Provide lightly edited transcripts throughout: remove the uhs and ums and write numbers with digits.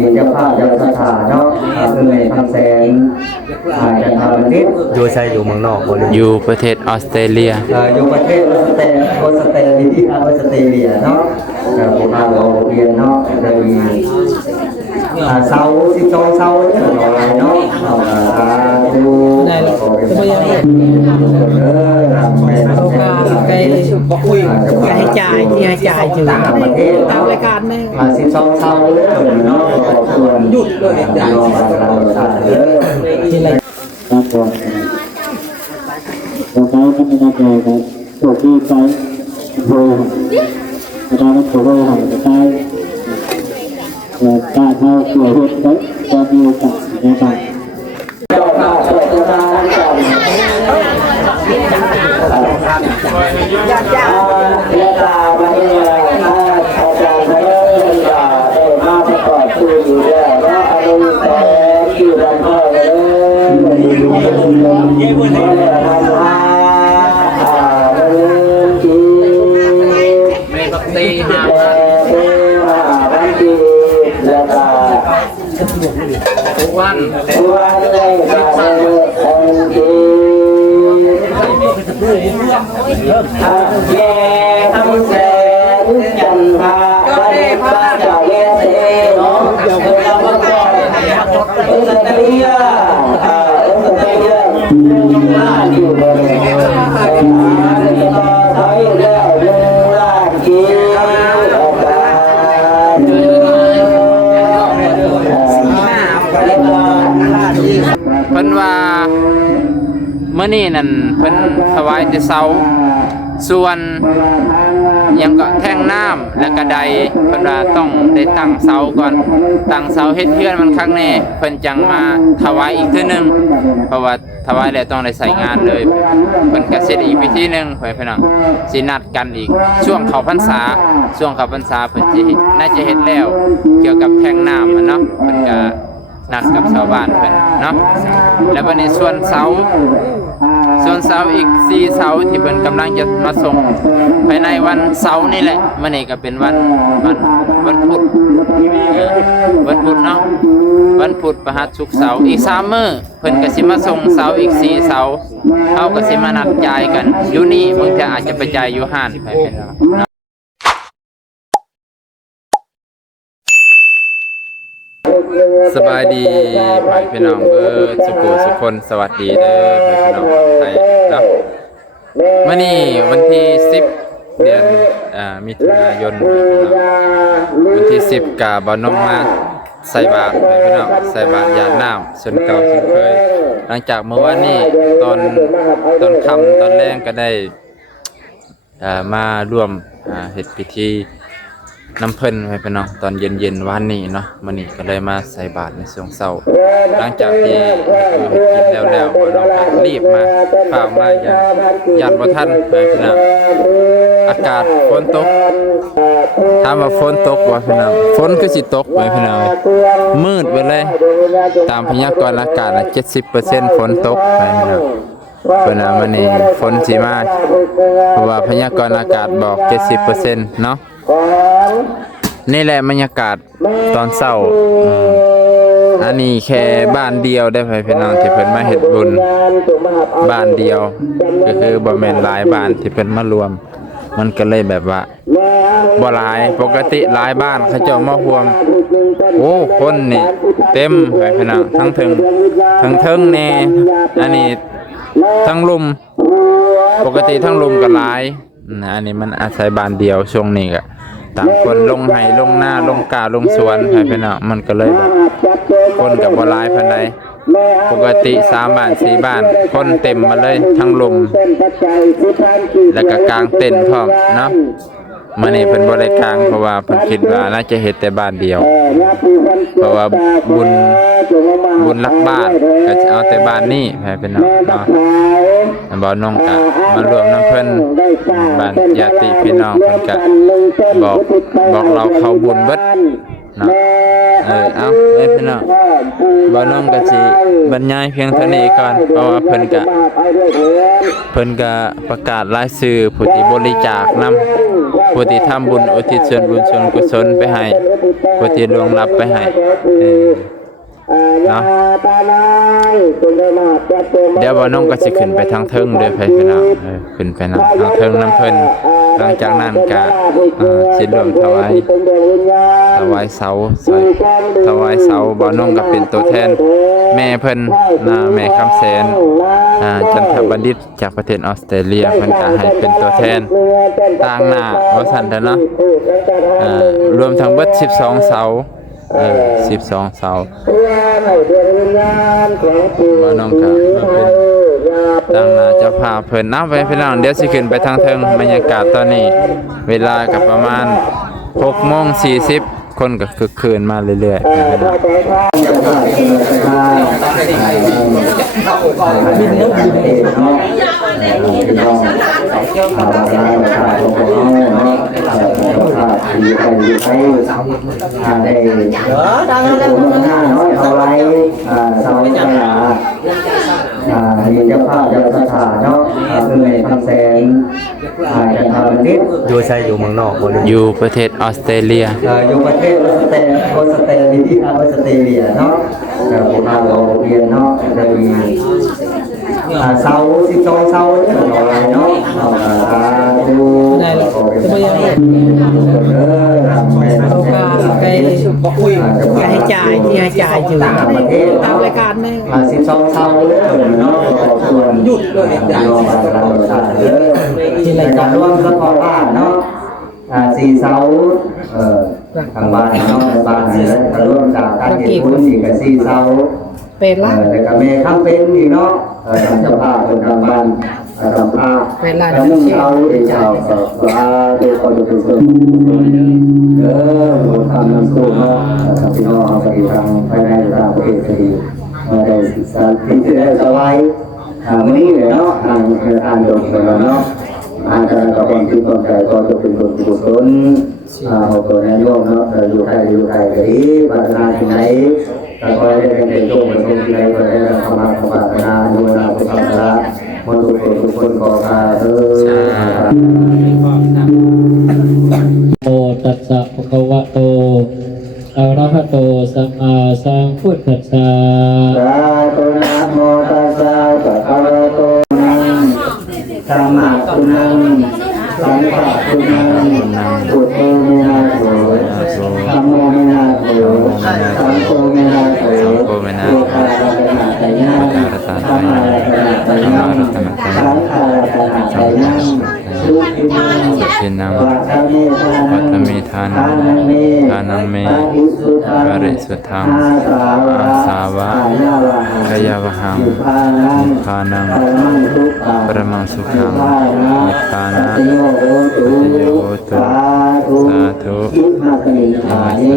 มีเจ้าภาพเจ้าสถานเนาะคือในคำแสงจะทำนิดอยู่ใช่อยู่เมืองนอกบ่อยู่ประเทศออสเตรเลียอยู่ประเทศออสเตรเลียเนาะผมมาเราเรียนเนาะโดยเสา12เสาเนี่ยเนาะดูจะไม่ยังเอาการไกลคุยให้จ่ายที่ให้จ่ายอยู่ตามรายการแม่12เสาเลยเนาะหยุดเลยรอมาเราสั่งเลยที่ไรครับผมเราใช้ก็ไม่ได้เลยครับตัวที่ใช้โบเราใช้ก็โบหันจะใช้การเข้าตัวรถก็จะมีโอกาสนะครับวันแย่ทำแสนจันทราไปพระเจ้าแย่เสน้องเจ้าเราก็สตรีสตรีล่าอยู่บนถอยแล้วล่ากีเพิ่นว่าเมื่อนี้นั่นเพิ่นถวายแต่เสาส่วนยังก็แท่งน้ำและกระไดเพิ่นว่าต้องได้ตั้งเสาก่อนตั้งเสาเฮ็ดเฮือนมันครั้งแน่เพิ่นจังมาถวายอีกเทื่อนึงเพราะว่าถวายแล้วต้องได้ใส่งานเลยเพิ่นก็เสร็จอีกพิธีนึงพี่น้องสินัดกันอีกช่วงเข้าพรรษาเพิ่นสิน่าจะเฮ็ดแล้วเกี่ยวกับแท่งน้ำเนาะเพิ่นก็นัดกับชาวบ้านเพิ่นเนาะแล้ววันนี้ส่วนเสาอีก4เสาที่เพิ่นกำลังจะมาส่งภายในวันเสาร์นี่แหละมื้อนี้ก็เป็นวันพุธเนาะวันพุธพฤหัสศุกร์เสาร์อีก3มื้อเพิ่นก็สิมาส่งเสาอีก4เสาเฮาก็สิมานัดจ่ายกันอยู่นี่บางทีอาจจะไปจ่ายอยู่ห้านไปเป็นเนาะสบายดีพี่น้องสุคนสวัสดีเด้อพี่น้องไทยเนาะมื้อนี้วันที่10เดือนมิถุนายนวันที่10กะบ่นมมาใส่บาตรพี่น้องใส่บาตรญาติน้ำส่วนเก่าเช่นเคยหลังจากเมื่อวานนี้ตอนค่ำตอนแรกก็ได้มาร่วมเฮ็ดพิธีน้ำเพิ่นให้พี่น้องตอนเย็นวันนี้เนาะมื้อนี้ก็เลยมาใส่บาตรในช่วงเช้าหลังจากที่กินแล้วบ่น้องก็รีบมาฝ่าวมาย่านบ่ทันไปพี่น้องอากาศฝนตกถามว่าฝนตกบ่พี่น้องฝนคือสิตกไปพี่น้องมืดไปเลยตามพยากรณ์อากาศ70%ฝนตกไปพี่น้องเพิ่นว่ามื้อนี้ฝนสิมาเพราะว่าพยากรณ์อากาศบอก70%เนาะนี่แหละบรรยากาศตอนเช้าอันนี้แค่บ้านเดียวได้พี่น้องที่เพิ่นมาเฮ็ดบุญบ้านเดียวก็คือบ่แม่นหลายบ้านที่เพิ่นมารวมมันก็เลยแบบว่าบ่หลายปกติหลายบ้านเขาเจ้ามารวมโอ้คนนี่เต็มพี่น้องทั้งถึงแน่อันนี้ทั้งลุมปกติทั้งลุมก็หลายอันนี้มันอาศัยบ้านเดียวช่วงนี้ก็ต่างคนลงไห้ลงหน้าลงกาลงสวนพี่น้องมันก็เลยแบบคนกับบ่หลายปานใดปกติ3บ้าน4บ้านคนเต็มมาเลยทั้งลมแล้วก็กลางเต็นท์พร้อมเนาะมื้อนี้เพิ่นบ่ได้กลางเพราะว่าเพิ่นคิดว่าน่าจะเฮ็ดแต่บ้านเดียวเพราะว่าบุญรักบ้านก็จะเอาแต่บ้านนี้พี่น้องเนาะบ่น้องก็มารวมน้ำเพิ่นบ้านญาติพี่น้องเพิ่นก็บอกเราเข้าบุญเบิดเนาะเอาพี่น้องบ่น้องก็สิบรรยายเพียงเท่านี้ก่อนเพราะว่าเพิ่นก็ประกาศรายชื่อผู้ที่บริจาคนำ ผู้ที่ทำบุญอุทิศส่วนบุญส่วนกุศลไปให้ผู้ที่ล่วงลับไปให้เนาะเดี๋ยวบ่น้องก็สิขึ้นไปทางเทิงเด้อพี่น้องขึ้นไปทางเทิงน้ำเพิ่นหลังจากนั้นก็สิรวมถวายเสาถวายเสาบ่น้องก็เป็นตัวแทนแม่เพิ่นแม่คำแสนจันทบัณฑิตจากประเทศออสเตรเลียเพิ่นก็ให้เป็นตัวแทนต่างหน้าว่าซั่นเด้อเนาะรวมทั้งเบิด12เสา12เสาบ่น้องก็มาเป็นตั้งหน้าเจ้าภาพเพิ่นนำไปพี่น้องเดี๋ยวสิขึ้นไปทางเทิงบรรยากาศตอนนี้เวลาก็ประมาณ 6:40 คนก็คึกคืนมาเรื่อยๆพี่น้องมีเจ้าภาพเจ้าสถานเนาะคือในคำแสนจันทบัณฑิต อยู่ใช่อยู่เมืองนอกบ่เลย อยู่ประเทศออสเตรเลีย อยู่ประเทศออสเตรเลียเนาะผมมาเราเรียนเนาะจะมีเสา12เสาเนาะดู ได้แล้วจะไม่ยังโอกาสไปให้จ่ายที่ให้จ่ายอยู่ตามรายการแม่ 12เสาเนาะส่วนหยุดเลยที่รายการร่วมสปอร์ตบ้านเนาะ4เสาทางบ้านเนาะบ้านเนี่ยร่วมจากการเก็บบุญอีกกับ4เสาเป็นละ แต่ก็แม่ทำเป็นอีกเนาะทำเจ้าภาพเป็นทางบ้านทำภาพ เป็นละ แล้วมึงเอาเองเอาว่าเด็กคนจะเป็นคนผมทำน้ำสู้เนาะทำพี่น้องเอาไปทางภายในทางประเทศคดีได้ศึกษาที่จะได้สบายมื้อนี้เนาะอ่านจบไปแล้วเนาะการกับความคิดความใจก็จะเป็นคนกุศลเอาตัวนี้ร่วมเนาะอยู่ใครก็ดีปรารถนาที่ไหนก็คอยได้เป็นโชคเป็นที่ใดก็ได้เข้ามาปรารถนาดูแลสุขภาพมนุษย์ทุกคนขอพาโมตัสสะภะคะวะโตอะระหะโตสัมมาสัมพุทธัสสะ สาธุนะโมตัสสะภะคะวะโตธัมมาตุนังสังฆะตุนังพุทโธเมนะโสธัมโมเมนะโสสังโฆเมนะโสโลการัตนะไตยังธัมมารัตนะไตยังสังฆารัตนะไตยังสุขินังวัฏเมธานังทานังเมปริสุทธังอาสาวะกายาวหังพานังปรมังสุขังนิพพานะปัจโยโหตุสาธุมาสมิพานิ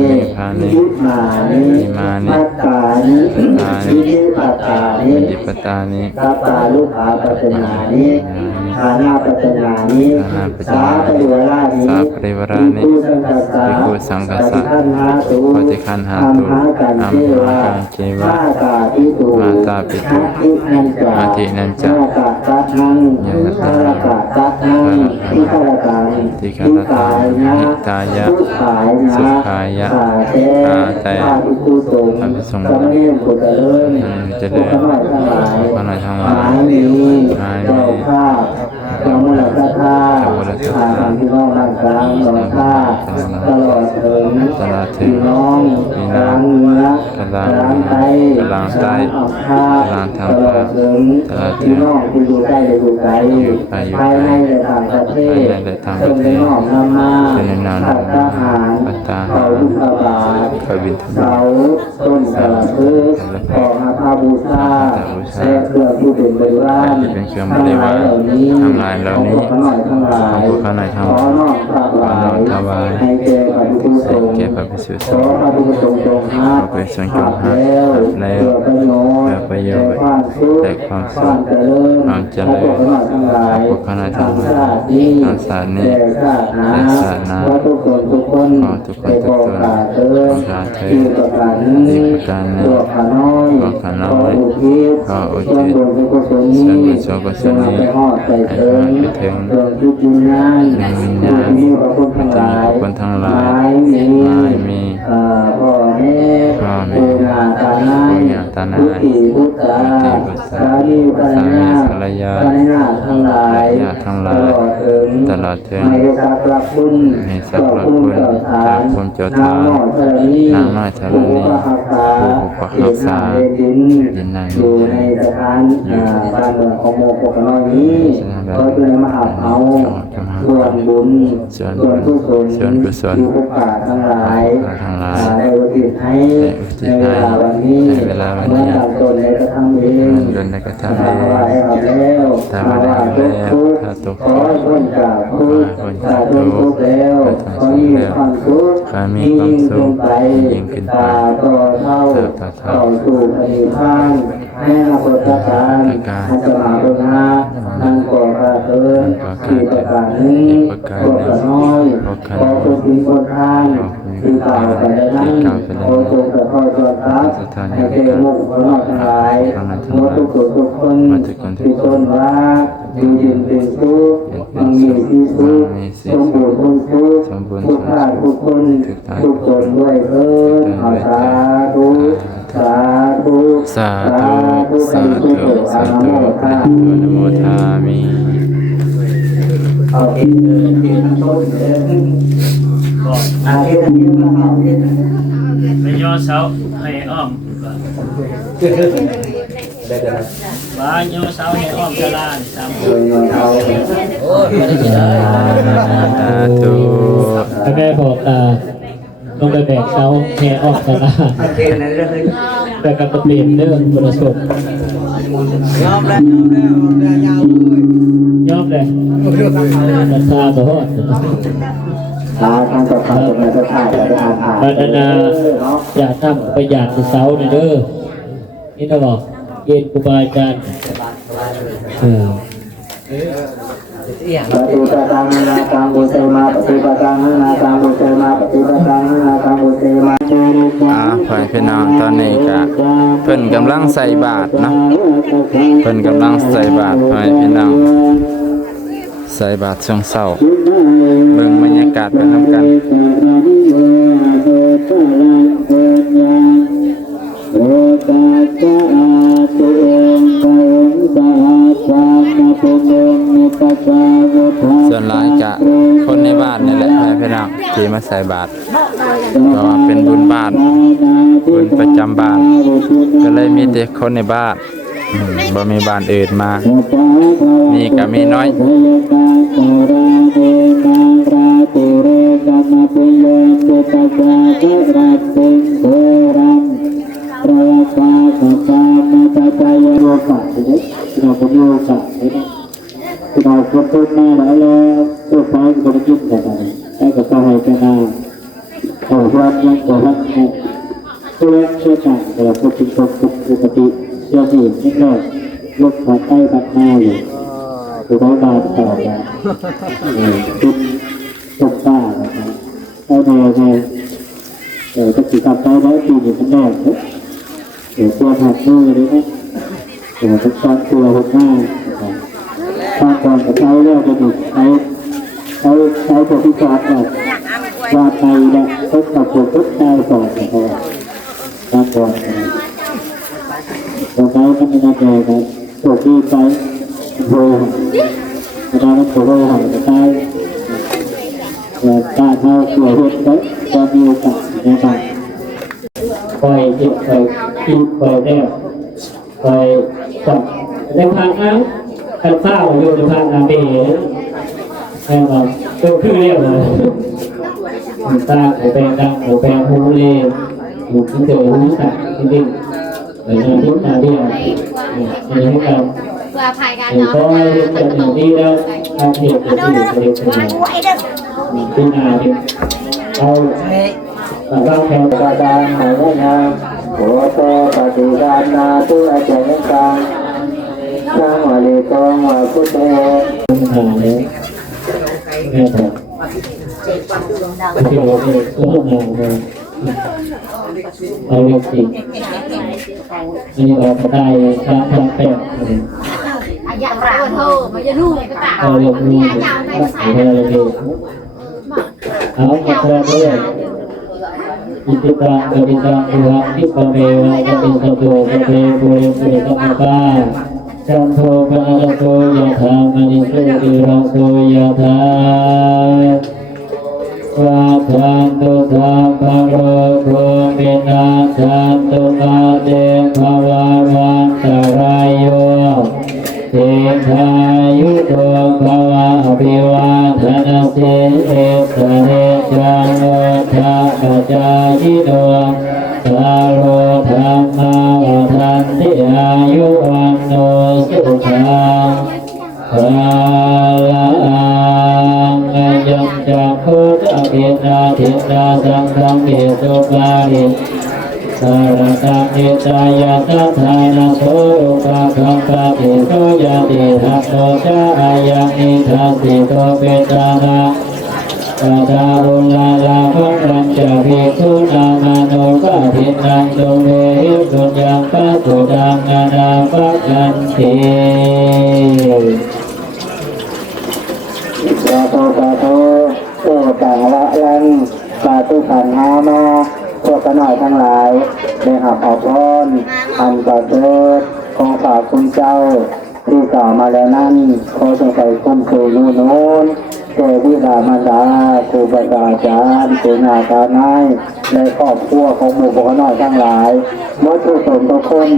อิมานิตานิจิปตานิตาปาลุภาปัจนานิฐานาปัจนานิสาปริวรานิภิกขุสังฆัสสะปฏิคันหาตุอัมหากังเจวะมาตาปิตุอาทินันจะยะตาทิฆารตังหิตายะสุขายะตาแต่อภิสงฆ์เจริญขอหน่อยทั้งหลายอามีมุลสัทธาพี่น้องร่างกายหลวงพ่าตลอดถึงพี่น้องกลางเนื้อกลางไตกลางทางตลอดถึงพี่น้องที่อยู่ใกล้อยู่ไกลภายในและต่างประเทศซึ่งได้น้อมนำมาทหารเขาบุญบาทเสาต้นสลัดพืชของอาภาบูชาและเครื่องที่เป็นบริวารทั้งหลายเหล่านี้ขอพระหน่อยทั้งหลายขอน้อมถวายให้แก่พระภิกษุสงฆ์ขอพระภิกษุสงฆ์จงรับแล้ว แล้วเพื่อประโยชน์แต่ความสุขความเจริญขอคณะทั้งหลายทั้งสารนี้และศาสนาขอทุกคนทุกคนทุกตนขอเถิดที่ประการนี้ขอขน้อยขออุทิศส่วนบุญกุศลนี้ให้มาไปถึงดวงวิญญาณคนทั้งหลายไม่มีพ่อแม่ปู่ย่าตานายบุตรสามีภรรยาทั้งหลายตลอดถึงให้สักรับบุญจากคุณเจ้าทานนางน้อยธรณีผู้ปกรักษาดินในอยู่ในสถานบ้านเมืองของโมกขน้อยนี้ก็จะมาหับเอาส่วนบุญส่วนกุศลที่พวกข้าทั้งหลายได้อุทิศให้ในเวลาวันนี้เมื่อทำตนในกระทำเองถ้าว่าให้เราแล้วถ้าว่าทุกข์ขอให้พ้นจากทุกข์ถ้าพ้นทุกข์แล้วขอมีความสุขยิ่งขึ้นไปต่อเท่าต่อสู่พระนิพพานให้เราประทานให้จะมาบนหน้านั่งก่อพระเอิญที่ประการนี้พวกน้อยขอทุกทิ้งคนทางที่กล่าวไปนั้นขอจงกระทอยจอดรับให้เทมุขคนอกทั้งหลายหมดทุกคนทุกคนที่ตนรักที่ยินเป็นทุกข์มันมีที่สุขสมบูรณ์ทุกทุกท่านทุกคนทุกคนด้วยเอิญสาธุสาธุ สาธุสาธุสาธุนะโมทามิ เอาเองต้นอาเองไปย่อเสาให้อ้อมว่าย่อเสาให้อ้อมตลาดตาม สาธุ แม่บอกต้องไปแบกเสาแห่ออกตลาดแต่กับเปลี่ยนเรื่องบริสุทธิ์ยอมเลยมันซาสะพอดทางต่อไปมันจะถ่ายจะอ่านพัฒนาอยากทำประหยัดเสาในเด้อนี่นะบอกเย็นครูบาอาจารย์ปฏิปทานาตังบุเตมาปฏิปทานาตังบุเตมาปฏิปทานาตังบุเตมาพ่อพี่น้องตอนนี้ก็เพิ่นกำลังใส่บาตรเนาะเพิ่นกำลังใส่บาตรพ่อพี่น้องใส่บาตรช่วงเช้าเบิ่งบรรยากาศไปนำกันส่วนหลายจะคนในบ้านนี่แหละพี่น้องที่มาใส่บาตรเพราะว่าเป็นบุญบ้านบุญประจำบ้านก็เลยมีแต่คนในบ้านบ่มีบ้านอื่นมานี่ก็มีน้อยเราควบคุมมาแล้วตัวฟ้าก็จะคิดแบบนี้ให้กับข้าให้กันนาเขารับยังตัวรับตัวเล็กเชื่อใจเราควบคุมปกติเชื่อสินิดหน่อยลดความใต้ตัดหน้าอยู่ตัวได้บาดต่อมาตุกป้านะครับเอาแนวจะกิจกรรมได้แล้วปีนี้เป็นแน่ตัวหักมือเลยนะทุกตอนตัวหักหน้าตอนก่อนจะใช้เรื่องจะดูใช้ตัวที่การแบบวาดในเนี่ยทุกกับตัวทุกใจก่อนนะครับตอนก่อนตัวใช้ก็ไม่ได้เลยนะตัวที่ใช้โบว์อาจารย์ตัวโบว์หันจะใช้การเท่าตัวหุ่นก็จะมีโอกาสนะครับคอยจิตคอยคิดคอยแนบคอยจับในทางนั้นกันข้าวอยู่ในทางนาเบะแม่บอกตัวขึ้นเรียบเลยตาหัวแปลงดังหัวแปลงหูเล่หูที่เจอหูสักจริงๆแต่ในที่นาเดียวอันนี้ให้เราก็ให้เป็นอย่างนี้แล้วทำเหตุผลที่เรียกเป็นที่นาเดียวเอาร่างแข็ง กระดานหายงาม โอโตปฏิกานาตุอาจารย์กังสังวะเลโกวะพุทโธหาเลยแม่ครับที่เราเนี่ยก็หาเลยเอาเรื่องจริงนี่เราได้พระแปดอยากราโทมันจะรู้ก็ตา เอาเรื่องนี้เอาเรื่องนี้เอามาแปลด้วยอิติตังกวิตังตุหังทิปเมวะกวิสตุปเทปุเรปุเรสัมปะจันโทปะระโตยะธามณิโสติระโตยะธาวะทันตุสัพพะโรโควินาศันตุมาเตภวะวันตรายโยเตชายุโตภวะอภิวาทนาสิเอสเนจังโอทะปัจจายิโนสาโรธรรมาวทันติอายุวันโนสุขังภาลังยังจะพุทธกิจาทิฏฐาสังฆังเอสุปาริสารตังอิตายะสัทธานาโสอุปะคัมปะติโสยะติทัพโตชะอายังนิทัสสิโตเปตานะกาตารุลาลาภังรัญจภิกขุนามาโนกะทินังโตเวหิสุญญังปัสสุดังนานาปัจจันติสาธุสาธุโอตังละลังสาธุขันหามาพวกกันหน่อยทั้งหลายได้หับขอพรอันประเสริฐของฝากคุณเจ้าที่กล่าวมาแล้วนั้นขอจงใส่คุ้มคืออยู่โน้นเจ้าวิดามารดาครูบาอาจารย์ครูนาตานายและครอบครัวของหมู่พวกกันหน่อยทั้งหลายเมื่อทุกคนทุกคน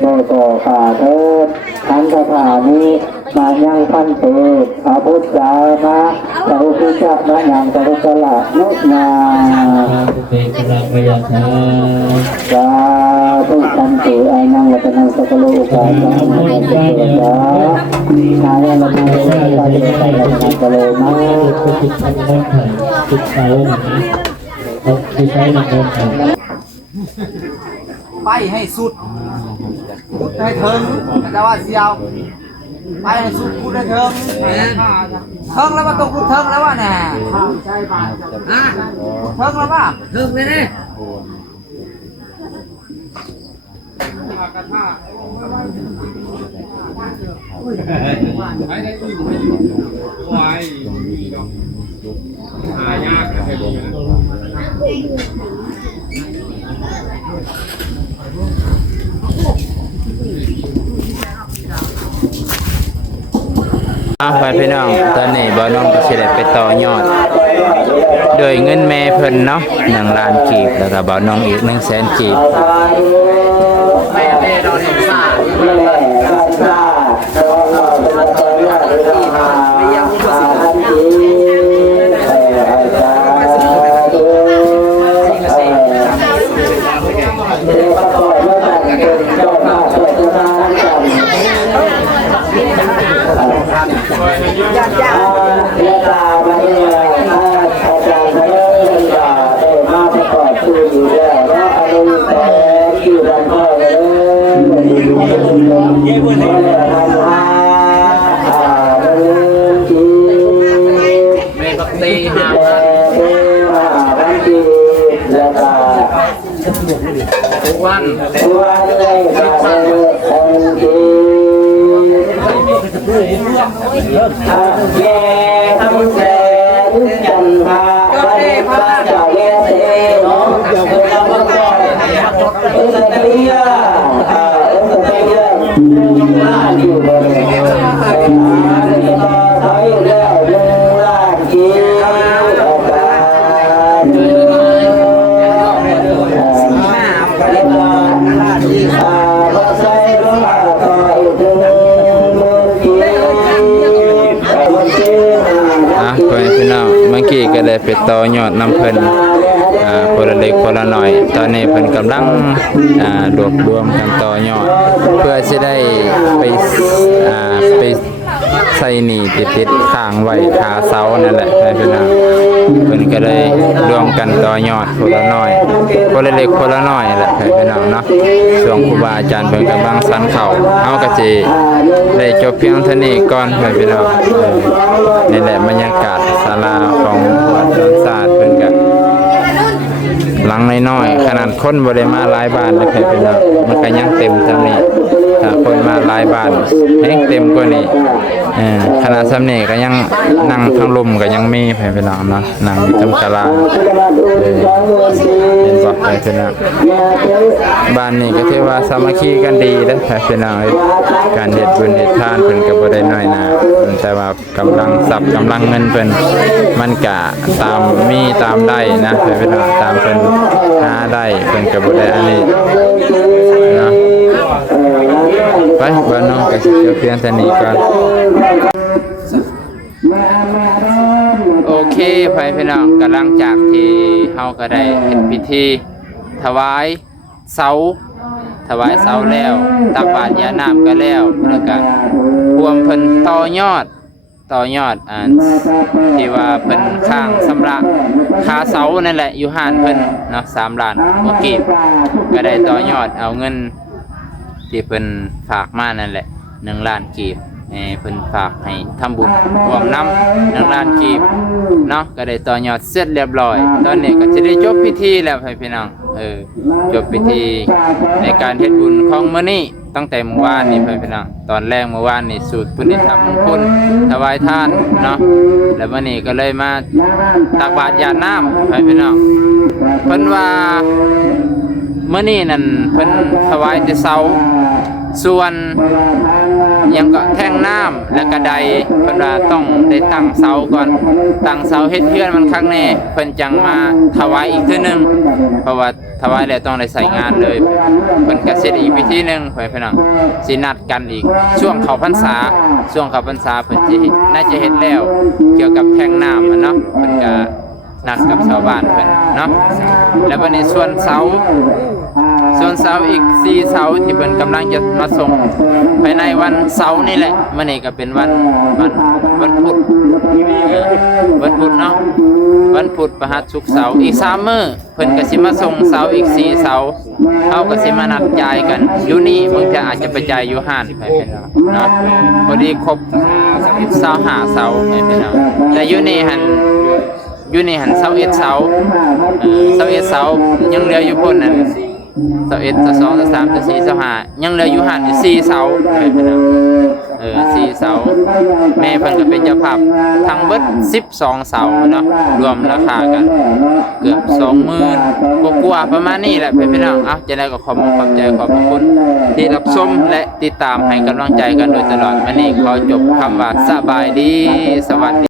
โดยต่อขาเถิดทั้งสถานีมายังพันเตพระพุทธเจ้านะพระพุทธเจ้านะยังพระพุทธละนุนาเป็นกำลังพยาธาสาธุสันติอานังวัฒนังสักโลกาสังฆังเจ้าอายันละมุขะปฏิปันธ์สังฆโลมาติดขันน้ำไข่ติดเสาหนาติดใช้น้ำมันไข่ไปให้สุดพุดให้ถึงแต่ว่าเสียวไปให้สุดพุดให้ถึงเทิงแล้วว่าต้องพุดเทิงแล้วว่าแน่เทิงแล้วว่าเทิงเลยเนี่ยไปพี่น้องตอนนี้บ่น้องก็สิได้ไปต่อยอดโดยเงินแม่เพิ่นเนาะ1 ล้านกีบแล้วก็บ่น้องอีก100,000กีบแย่ทำแสนจันทราไปพระเจ้าแย่เสน้องเราก็ก่อนสตรีสตรีหน้าอยู่บนไทยแล้ว1 ล้านกีพี่น้องเมื่อกี้ก็ได้ไปต่อยอดน้ำเพิ่นคนละเล็กคนละหน่อยตอนนี้เพิ่นกำลังรวบรวมกันต่อยอดเพื่อจะได้ไปใส่หนีติดข้างไว้คาเสานั่นแหละพี่น้อง เพิ่นก็เลยรวมกันต่อยอดคนละน้อยคนละเล็กคนละน้อยแหละพี่น้องเนาะส่วนครูบาอาจารย์เพิ่นก็บางสันเขาเฮาก็สิได้จบเพียงเท่านี้ก่อนพี่น้องนี่แหละบรรยากาศศาลาของวัดดอนศาสตร์เพิ่นก็หลังน้อยๆขนาดคนบ่ได้มาหลายบ้านเลยพี่น้องมันก็ยังเต็มเท่านี้ถ้าคนมาหลายบ้านแฮงเต็มกว่านี้ขนาดซ้ำนี่ก็ยังนั่งทางลมก็ยังมีพี่น้องเนาะนั่งอยู่ตรงกลางเห็นบ่พี่น้องบ้านนี้ก็ถือว่าสามัคคีกันดีเด้อพี่น้องการเฮ็ดบุญเฮ็ดทานเพิ่นก็บ่ได้น้อยหน้าแต่ว่ากำลังทรัพย์กำลังเงินเพิ่นมันก็ตามมีตามได้นะพี่น้องตามเพิ่นหาได้เพิ่นก็บ่ได้อันนี้เนาะไปบ้านน้องก็สิเพียงเท่านี้ก่อนโอเคพี่น้องกำลังจากที่เฮาก็ได้เฮ็ดพิธีถวายเสาแล้วตักบาตรยาน้ำก็แล้วแล้วก็รวมเพิ่นต่อยอดที่ว่าเพิ่นข้างสำระค่าเสานั่นแหละอยู่ห้านเพิ่นเนาะ3 ล้านกว่ากีบก็ได้ต่อยอดเอาเงินที่เพิ่นฝากมานั่นแหละ1 ล้านกีบเพิ่นฝากให้ทำบุญรวมน้ำ1 ล้านกีบเนาะก็ได้ต่อยอดเสร็จเรียบร้อยตอนนี้ก็จะได้จบพิธีแล้วพี่น้องจบพิธีในการเฮ็ดบุญของมื้อนี้ตั้งแต่เมื่อวานนี้พี่น้องตอนแรกเมื่อวานนี่สูตรพุทธิธรรมมงคลถวายทานเนาะแล้ววันนี้ก็เลยมาตักบาตรญาติน้ำพี่น้องเพิ่นว่ามื้อนี้นั่นเพิ่นถวายแต่เสาส่วนยังก็แท่งน้ำและกระไดเพิ่นว่าต้องได้ตั้งเสาก่อนตั้งเสาเฮ็ดเฮือนมันข้างแน่เพิ่นจังมาถวายอีกเทื่อนึงเพราะว่าถวายแล้วต้องได้ใส่งานเลยเพิ่นก็เสร็จอีกพิธีนึงพี่น้องสินัดกันอีกช่วงเข้าพรรษาเพิ่นสิน่าจะเฮ็ดแล้วเกี่ยวกับแท่งน้ำเนาะเพิ่นก็นัดกับชาวบ้านเพิ่นเนาะแล้วบัดนี้ส่วนเสาอีก4เสาที่เพิ่นกำลังจะมาส่งภายในวันเสาร์นี่แหละมื้อนี้ก็เป็นวันพุธเนาะวันพุธพฤหัสศุกร์เสาร์อีก3มื้อเพิ่นก็สิมาส่งเสาอีก4เสาเฮาก็สิมานัดจ่ายกันอยู่นี่บางทีอาจจะไปจ่ายอยู่ห้านให้เพิ่นเนาะพอดีครบ25เสาให้เพิ่นเนาะแต่อยู่นี่หัน21เสา21เสายังเหลืออยู่พุ่นนั่น21 22 23 24 25ยังเหลืออยู่หัน4เสา4เสาแม่เพิ่นก็เป็นเจ้าภาพทั้งเบิด12เสาเนาะรวมราคากันเกือบ 20,000 กว่าประมาณนี้แหละพี่น้องจะได้ก็ขอบใจขอบคุณที่รับชมและติดตามให้กำลังใจกันโดยตลอดวันนี้ขอจบคำว่าสบายดีสวัสดี